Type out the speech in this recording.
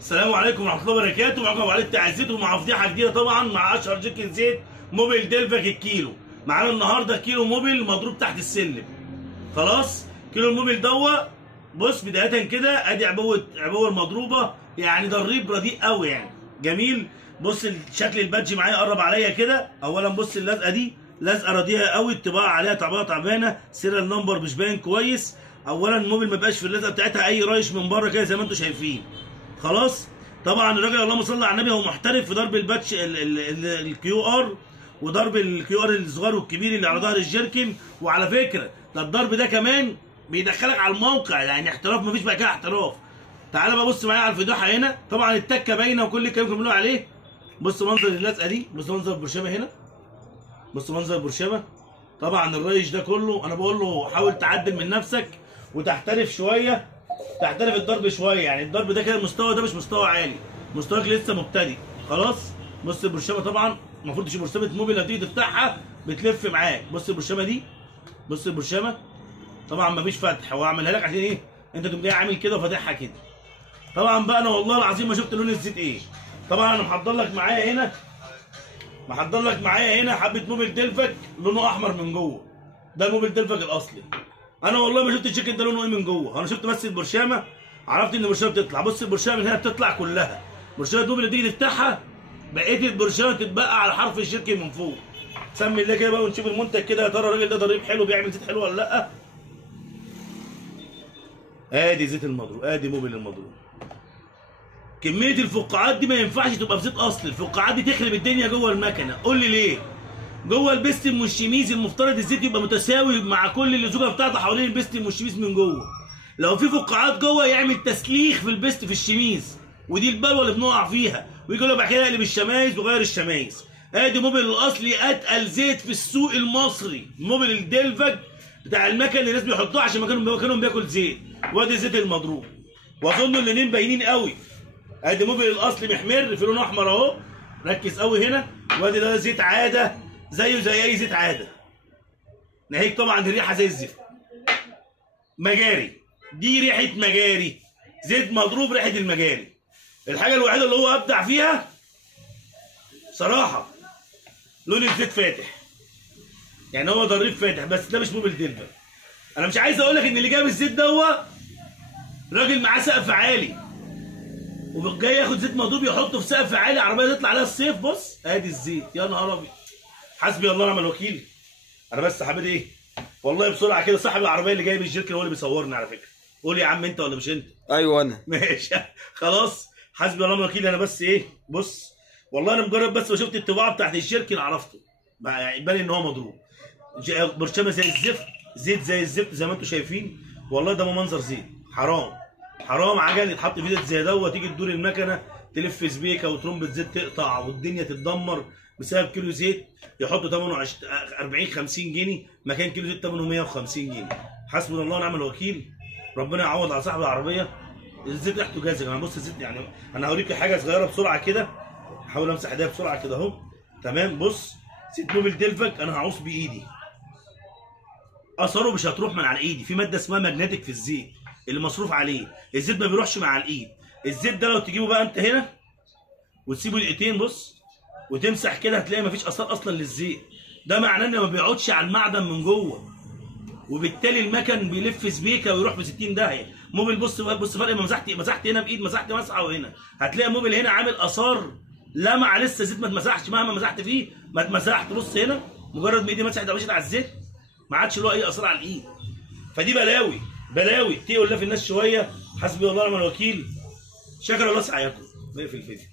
السلام عليكم ورحمه الله وبركاته. معاكم ابو علي بتاع الزيت ومع فضيحه جديده طبعا مع اشهر جيركن زيت موبيل ديلفاك الكيلو. معانا النهارده كيلو موبيل مضروب تحت السلم. خلاص كيلو الموبيل دوت. بص بدايه كده ادي عبوه المضروبه، يعني ضريب رديء قوي يعني جميل. بص شكل البادج معايا قرب عليا كده. اولا بص اللزقه دي لزقه رديئه قوي، الطباعه عليها طباعه تعبانه، سيريال نمبر مش باين كويس. اولا الموبيل ما بقاش في اللزقه بتاعتها اي رايش من بره كده زي ما انتم شايفين. خلاص طبعا الراجل اللهم صل على النبي هو محترف في ضرب الباتش الكيو ار وضرب الكيو ار الصغير والكبير اللي على ظهر الجيركن. وعلى فكره ده الضرب ده كمان بيدخلك على الموقع، يعني احتراف مفيش بقى كده احتراف. تعالى بقى بص معايا على الفضيحه هنا. طبعا التكه باينه وكل الكلام اللي بنقول عليه. بص منظر اللزقه دي، بص منظر البرشامه هنا، بص منظر البرشامه. طبعا الريش ده كله انا بقول له حاول تعدل من نفسك وتحترف شويه، تحترف الضرب شويه. يعني الضرب ده كده المستوى ده مش مستوى عالي، مستواك لسه مبتدئ. خلاص بص البرشامه طبعا المفروض تشوف برشامه موبيل لما تيجي تفتحها بتلف معاك. بص البرشامه دي، بص البرشامه طبعا مفيش فتح، هو عاملها لك عشان ايه؟ انت تقوم جاي عامل كده وفاتحها كده. طبعا بقى انا والله العظيم ما شفت لون الزيت ايه. طبعا انا محضر لك معايا هنا حبه موبيل ديلفاك لونه احمر من جوه. ده الموبيل ديلفاك الاصلي. انا والله ما شفت الشيكن ده لونه ايه من جوه، انا شفت بس البرشامه عرفت ان البرشامه بتطلع. بص البرشامه من هنا بتطلع كلها، برشامه الموبيل اللي تيجي تفتحها بقيه البرشامه تتبقى على حرف الشيكن من فوق. سمي الله كده بقى ونشوف المنتج كده، يا ترى الراجل ده ضريب حلو بيعمل زيت حلو ولا لا. ادي زيت المضروب، ادي موبيل المضروب. كميه الفقاعات دي ما ينفعش تبقى في زيت اصلي، الفقاعات دي تخرب الدنيا جوه المكنه. قول لي ليه؟ جوه البستم والشميز المفترض الزيت يبقى متساوي مع كل اللزوجه بتاعته حوالين البستم والشميز من جوه. لو في فقاعات جوه يعمل تسليخ في الشميز، ودي البلوه اللي بنقع فيها، ويجي له بعد كده يقلب الشمايز ويغير الشمايز. ادي موبيل الاصلي اتقل زيت في السوق المصري، موبيل الديلفاك بتاع المكن اللي الناس بيحطوه عشان مكانهم بياكل زيت. وادي زيت المضروب، واظن اللونين باينين قوي. ادي موبيل الاصلي محمر في لون احمر اهو، ركز قوي هنا. وادي ده زيت عاده زيه زي اي زيت عاده، ناهيك طبعا الريحه زي الزفت. مجاري، دي ريحه مجاري، زيت مضروب ريحه المجاري. الحاجه الوحيده اللي هو ابدع فيها صراحه لون الزيت فاتح، يعني هو ضريب فاتح، بس ده مش موبيل ديلفاك. انا مش عايز اقول لك ان اللي جاب الزيت دوت راجل معاه سقف عالي وجاي ياخد زيت مضروب يحطه في سقف عالي، عربيه تطلع عليها الصيف. بص ادي الزيت، يا نهار ابيض، حسبي الله ونعم الوكيل. انا بس حبيت ايه والله بسرعه كده، صاحب العربيه اللي جايب الجيركن هو اللي بيصورني على فكره. قول يا عم انت ولا مش انت؟ ايوه انا. ماشي خلاص حسبي الله ونعم الوكيل. انا بس ايه، بص والله انا مجرد بس ما شفت الطباعه بتاعت الجيركن عرفته، يعني يبان ان هو مضروب. برشامه زي الزفت، زيت زي الزفت زي ما انتم شايفين. والله ده منظر زيت، حرام حرام عجل يتحط في زيت زي دوت، تيجي تدور المكنه تلف سبيكه وترمبه زيت تقطع والدنيا تتدمر بسبب كيلو زيت يحطوا ثمنه 40 50 جنيه مكان كيلو زيت ثمنه 150 جنيه. حسبنا الله ونعم الوكيل، ربنا يعوض على صاحب العربيه. الزيت ريحته جاذبه. انا بص الزيت، يعني انا هوريك حاجه صغيره بسرعه كده، احاول امسح ايديا بسرعه كده اهو. تمام بص زيت موبيل ديلفاك انا هعوص بايدي، اثره مش هتروح من على ايدي. في ماده اسمها ماجنتيك في الزيت اللي مصروف عليه، الزيت ما بيروحش مع الايد. الزيت ده لو تجيبه بقى انت هنا وتسيبه دقيقتين بص وتمسح كده هتلاقي مفيش اثار اصلا للزيت. ده معناه ان ما بيقعدش على المعدن من جوه، وبالتالي المكن بيلف سبيكه ويروح في 60 داهيه. موبيل بص فرق ما مسحت هنا بايد، مسحت مسحه وهنا هتلاقي موبيل هنا عامل اثار لمع لسه زيت ما اتمسحش، مهما مسحت فيه ما اتمسحت. بص هنا مجرد ما ايدي مسحت او مشيت على الزيت ما عادش له اي اثار على الايد. فدي بلاوي اتقوا الله في الناس شويه. حسبي الله ونعم الوكيل. شكر الله سعيكم. نقفل الفيديو.